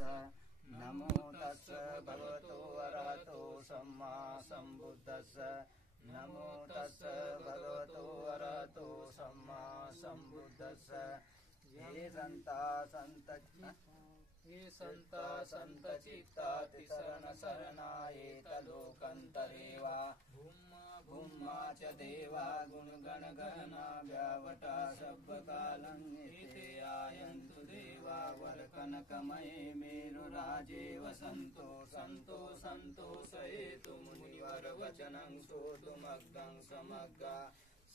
नमो तस्स भगवतो अरहतो सम्मा सम्बुद्धस्स नमो तस्स भगवतो अरहतो सम्मा सम्बुद्धस्स ये संता संतचित्ता तिसरण शरणायेतलोकन्तरे वा भूम्मा च देवा गुणगण गहना व्यावटा शब्दकालं एते आयन्तु देवा वरकनकमये मेरुराजे वसन्तो सन्तोषयेतु मुनिवरवचनं श्रोतुमग्गं समग्गा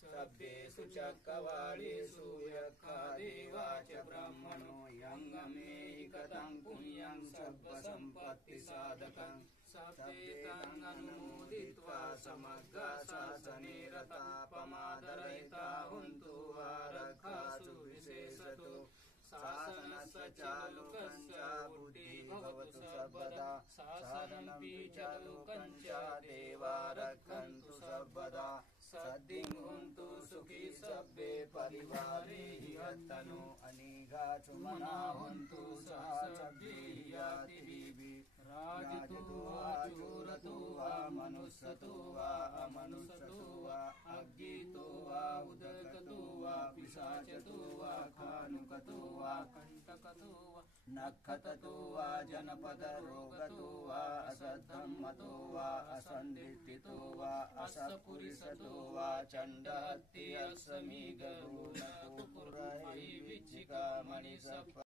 सभ्येषु चक्रवालेषु यक्खा देवा च ब्रह्मणो यङ्गमेहि कथं पुण्यं सर्वसम्पत्तिसाधकं सभ्येतं अनुमोदित्वा समग्रा शासने रता पमादरहिता हुन्तु आरक्षासु विशेषतो शासनस्य चालुकञ्च बुद्धिः भवतु सर्वदा शासनमपि चालुकञ्च देवा रक्षन्तु सर्वदा सद्दिं हुन्तु सुखी सभ्ये परिवारे ह्यस्तनो अनीगा सुमना हुन्तु सभ्ये यातिभिः राजतु वा चोरतु वा मनुष्यतु वा अमनुष्यतु वा अज्ञितो वा उदकतो वा पिशाचतो वा खानुकतो वा कंटकतो वा नखततो वा जनपदरोगतो वा असद्धम्मतो वा असन्दिष्टितो वा असपुरिसतो वा चण्डात्ति अस्समी गरुणको पुरहि विच्छिका मणिसप